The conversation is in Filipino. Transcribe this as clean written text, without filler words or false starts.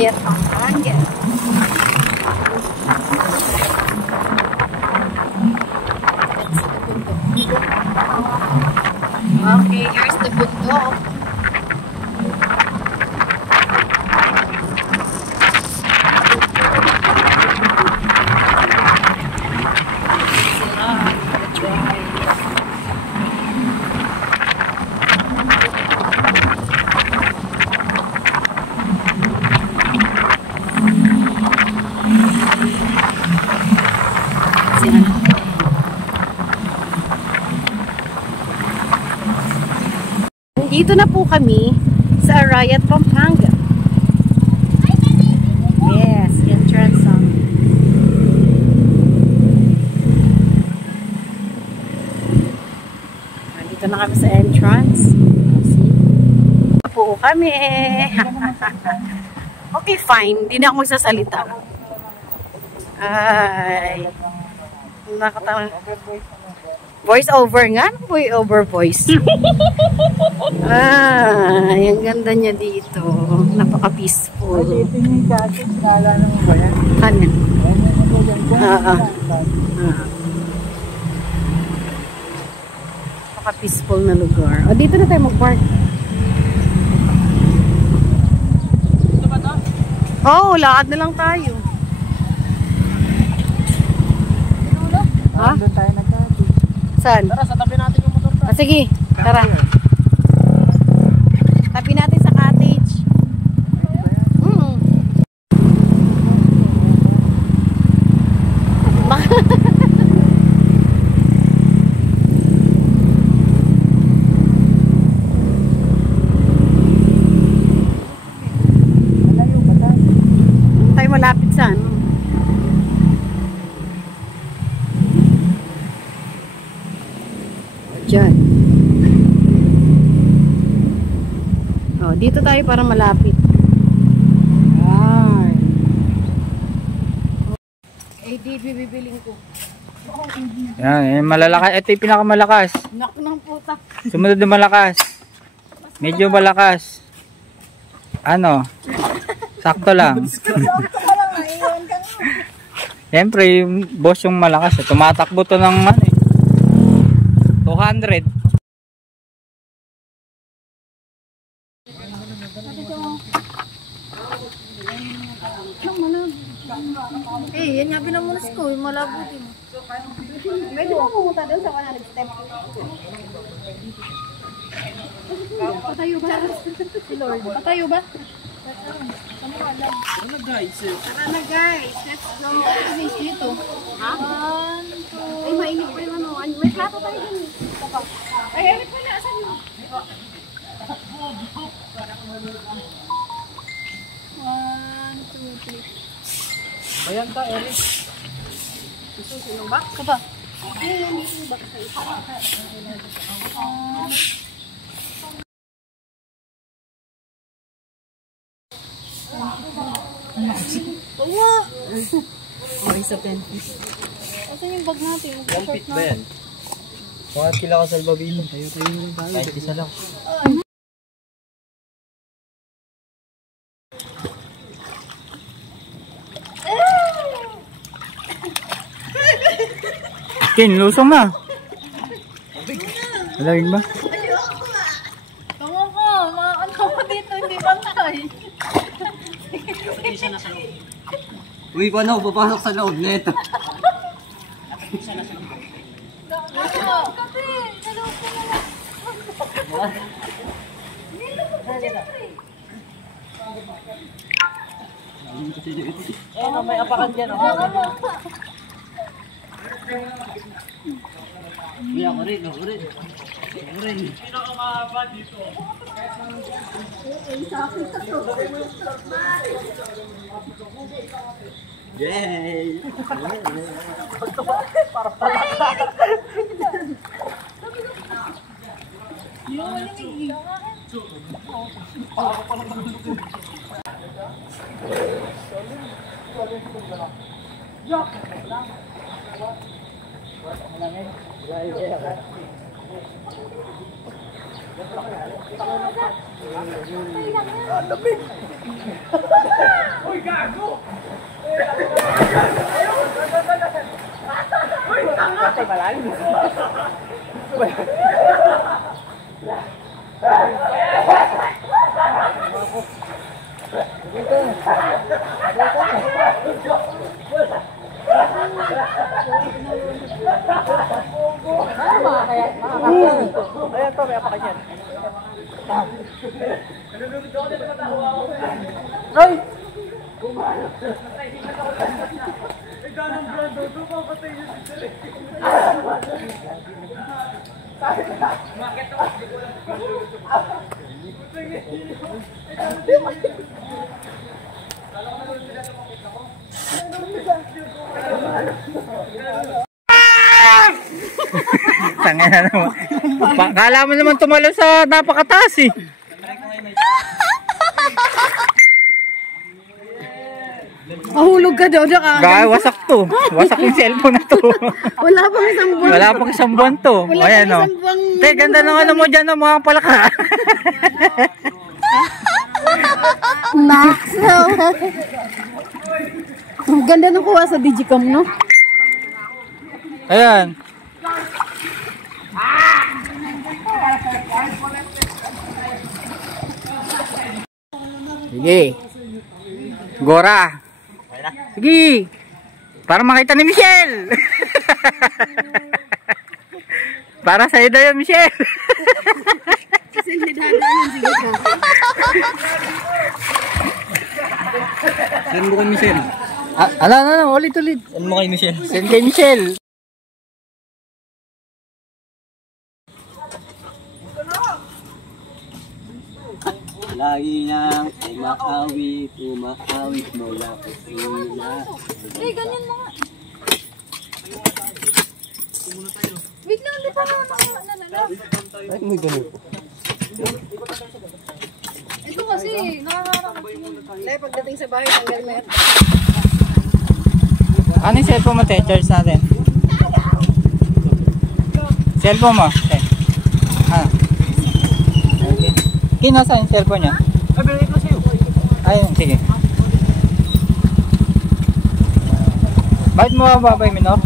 Arayat, Pampanga. Okay, here's the bundok. Dito na po kami sa Arayat, Pampanga. Yes, entrance song. Dito na kami sa entrance. Dito po kami. Okay, fine. Hindi na ako magsasalita. Ay. Nakatawa. Voice over nga? Voice over voice. Ay, ang ganda niya dito. Napaka-peaceful. Dito yung cottage. Naalala mo ba yan? Ano? Napaka-peaceful na lugar. O, dito na tayo mag-park. Dito ba to? Oo, lakad na lang tayo. Ha? Doon tayo nag-cottage. Saan? Tara, sa tabi natin yung motor. Sige, tara. Tabi natin sa cottage. Malayo ba tayo? Tayo malapit sa ano. Diyan. Oh, dito tayo para malapit. Ay. ADB bibiling ko. Yan, malalakas. Ito yung pinakamalakas. Nak ng puta. Sumunod na malakas. Medyo malakas. Ano? Sakto lang. Siyempre, yung boss yung malakas. Tumatakbo to ng ano eh. 200. Eh, yan nga binamunas ko. Yung malabo din. Pwede mo pumunta doon sa 100 step. Patayo ba? Si Lord. Patayo ba? Ano guys? Tara na guys. Let's go. Ano is dito? Ha? 1, 2. Ay, mainit pa yung ano. May plato tayo dun. Ay, Eric pa na. Asan yun? 1, 2, 3. Ayan ta, Eric. Sino ba? Ka ba? Ay, yung box sa isa. Tawa! Okay, sa 10 feet. Asan yung bag natin? Mag-short na. Bakit kila ka salbabilo? Tayo lang tayo. Kahit isa lang. Kin, lusong na. Malamig ba? Tawa ka! Maano ko dito, hindi bantay. Uy, paano? Papasok sa loob neto. Kape! Nalawag ko naman. Nilawag ko siyempre. Eh, may apakan dyan. Uy, ako rin. Pinakamahaba dito. Yay! Para pala. Ayan to, may apakasyan. Ay! Tangina na naman. Kala mo naman tumalo sa napakataas eh. Mahulog ka daw ka. Gaya, wasak to. Wasak yung cellphone na to. Wala pang isang buwan. Wala pang isang buwan to. Wala Ayan pang o. isang buwang... Te, ganda ng ano mo dyan o, mga palaka. Max. Ang ganda ng kuha sa Digicom, no? Ayan. Sige. Gora. Sige. Para makita ni Michelle. Para sa'yo daw yun, Michelle. Kasi nidadaan, sige ka. Send mo kay Michelle. Ano, ulit. Send mo kay Michelle. Send kay Michelle. Lagi niyang umakawi mula sa sila. Eh, ganyan mo nga. Wait lang, di pa naman Ay, may ganun po. ito kasi, nakakarap. Dahil pagdating sa bahay, tanggal mo yan. Ano yung cellphone mo, te? Charge natin. Cellphone mo, te. Ano? Kinasa yung cellphone niya? Ay, binigay ko sa'yo. Ayun, sige. Bakit mo bababay, Minor?